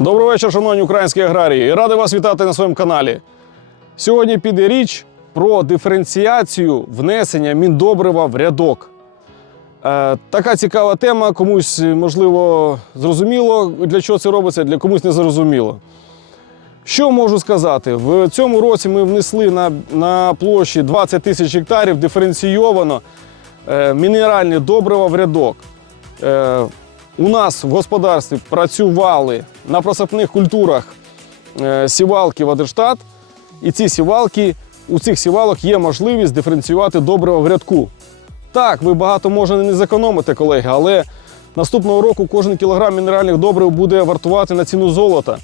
Добрий вечір, шановні українські аграрії. І радий вас вітати на своєму каналі. Сьогодні піде річ про диференціацію внесення міндобрива в рядок. Е, така цікава тема, комусь, можливо, зрозуміло, для чого це робиться, для комусь не зрозуміло. Що можу сказати? В цьому році ми внесли на, на площі 20 тисяч гектарів диференційовано е, мінеральні добрива в рядок. Е, у нас в господарстві працювали на просапних культурах е, сівалки Вадерштат, і ці сівалки, у цих сівалок є можливість диференціювати добрива в рядку. Так, ви багато може не зекономите, колеги, але наступного року кожен кілограм мінеральних добрив буде вартувати на ціну золота.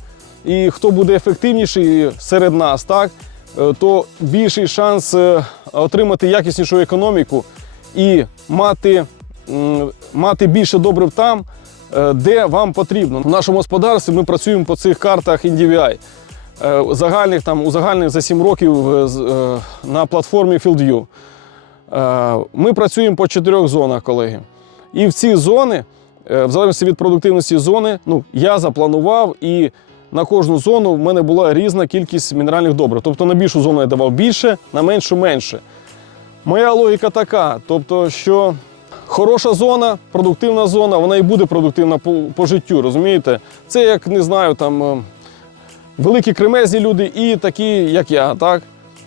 І хто буде ефективніший серед нас, так, е, то більший шанс е, отримати якіснішу економіку і мати, мати більше добрив там, де вам потрібно. В нашому господарстві ми працюємо по цих картах NDVI. Е, Загальних там узагальних за 7 років е, е, на платформі FieldView. Е, Ми працюємо по чотирьох зонах, колеги. І в ці зони, е, в залежності від продуктивності зони, ну, я запланував і на кожну зону в мене була різна кількість мінеральних добрив. Тобто на більшу зону я давав більше, на меншу менше. Моя логіка така: тобто, що хороша зона, продуктивна зона, вона і буде продуктивна по, по життю, розумієте? Це як не знаю, там е, великі кремезні люди і такі, як я, так?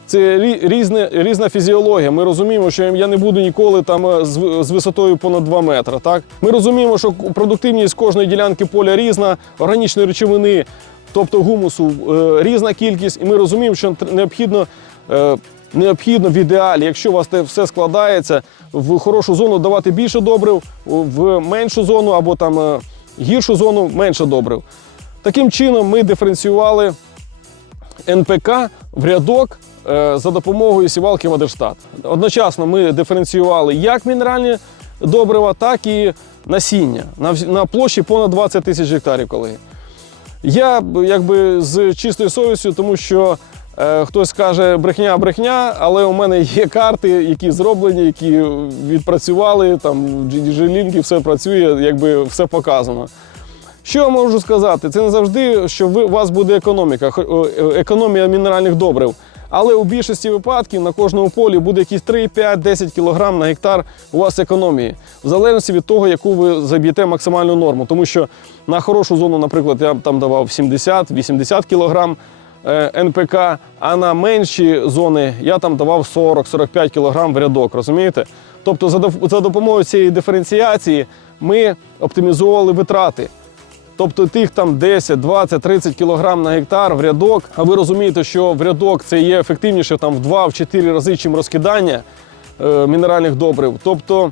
Це різне, різна фізіологія. Ми розуміємо, що я не буду ніколи там е, з, з висотою понад 2 метри. Так? Ми розуміємо, що продуктивність кожної ділянки поля різна, органічної речовини, тобто гумусу, е, різна кількість. І ми розуміємо, що необхідно, е, необхідно в ідеалі, якщо у вас те все складається, в хорошу зону давати більше добрив, в меншу зону або там е, гіршу зону менше добрив. Таким чином ми диференціювали НПК в рядок е, за допомогою сівалки Вадерштат. Одночасно ми диференціювали як мінеральні добрива, так і насіння на, площі понад 20 тисяч гектарів, колеги. Я якби з чистою совістю, тому що хтось каже брехня, брехня, але у мене є карти, які зроблені, які відпрацювали, там GDG-лінки, все працює, якби все показано. Що я можу сказати? Це не завжди, що у вас буде економіка, о, е, економія мінеральних добрив. Але у більшості випадків на кожному полі буде якісь 3, 5, 10 кг на гектар у вас економії, в залежності від того, яку ви заб'єте максимальну норму. Тому що на хорошу зону, наприклад, я там давав 70-80 кг е, НПК, а на менші зони я там давав 40-45 кг в рядок, розумієте? Тобто за, допомогою цієї диференціації ми оптимізували витрати. Тобто тих там 10, 20, 30 кілограм на гектар в рядок. А ви розумієте, що в рядок це є ефективніше там в 2-4 рази, чим розкидання е, мінеральних добрив. Тобто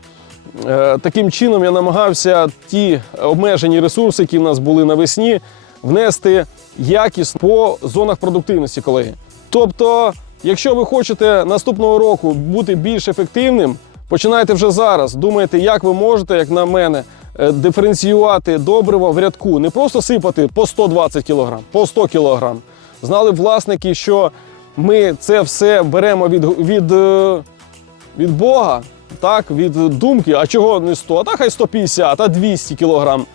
е, таким чином я намагався ті обмежені ресурси, які в нас були навесні, внести якісно по зонах продуктивності, колеги. Тобто, якщо ви хочете наступного року бути більш ефективним, починайте вже зараз. Думайте, як ви можете, як на мене, е, диференціювати добрива в рядку. Не просто сипати по 120 кг, по 100 кг. Знали власники, що ми це все беремо від, від, е, від Бога, так, від думки, а чого не 100, а так хай 150, а 200 кілограм.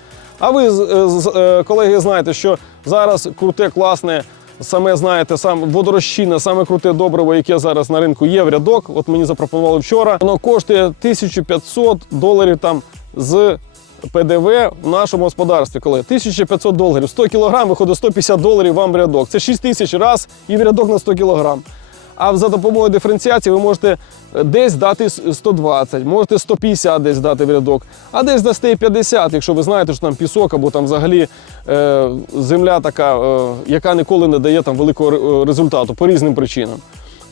А ви, з- е, колеги, знаєте, що зараз круте, класне, саме знаєте, сам водорозчинне, саме круте добриво, яке зараз на ринку є в рядок. От мені запропонували вчора. Воно коштує 1500 доларів там з ПДВ в нашому господарстві. Коли 1500 доларів, 100 кілограм виходить 150 доларів вам в рядок. Це 6 тисяч раз і в рядок на 100 кілограм. А за допомогою диференціації ви можете десь дати 120, можете 150 десь дати в рядок, а десь дасте і 50, якщо ви знаєте, що там пісок або там взагалі е, земля така, е, яка ніколи не дає там великого результату по різним причинам.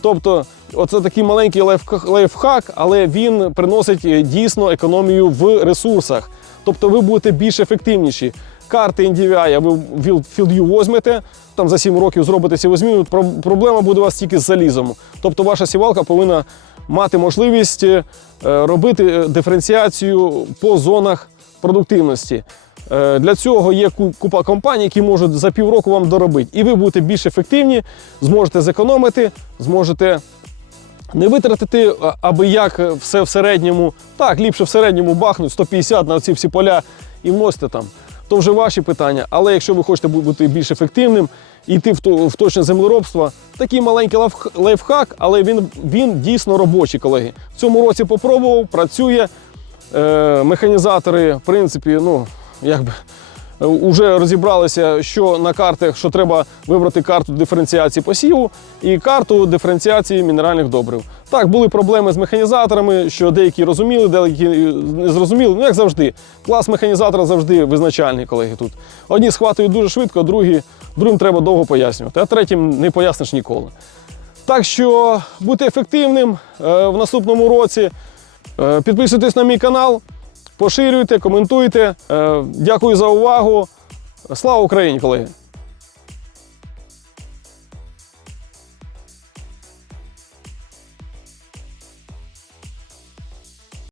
Тобто, оце такий маленький лайф- лайфхак, але він приносить е, дійсно економію в ресурсах. Тобто ви будете більш ефективніші. Карти NDVI ви в FieldView візьмете, там за 7 років зробите сівозміну, про- проблема буде у вас тільки з залізом. Тобто ваша сівалка повинна мати можливість е, робити е, диференціацію по зонах продуктивності. Е, Для цього є купа компаній, які можуть за півроку вам доробити. І ви будете більш ефективні, зможете зекономити, зможете не витратити аби як все в середньому. Так, ліпше в середньому бахнуть 150 на ці всі поля і вносите там. То вже ваші питання. Але якщо ви хочете бути більш ефективним і йти в, то- в точне землеробство, такий маленький лайфх- лайфхак, але він, він дійсно робочий, колеги. В цьому році попробував, працює. Е, механізатори, в принципі, ну, якби. Уже розібралися, що на картах, що треба вибрати карту диференціації посіву і карту диференціації мінеральних добрив. Так, були проблеми з механізаторами, що деякі розуміли, деякі не зрозуміли. Ну, як завжди, клас механізатора завжди визначальний, колеги. Тут одні схватують дуже швидко, другі, другим треба довго пояснювати, а третім не поясниш ніколи. Так що будьте ефективним е, в наступному році. Е, Підписуйтесь на мій канал, поширюйте, коментуйте. Е, Дякую за увагу. Слава Україні, колеги!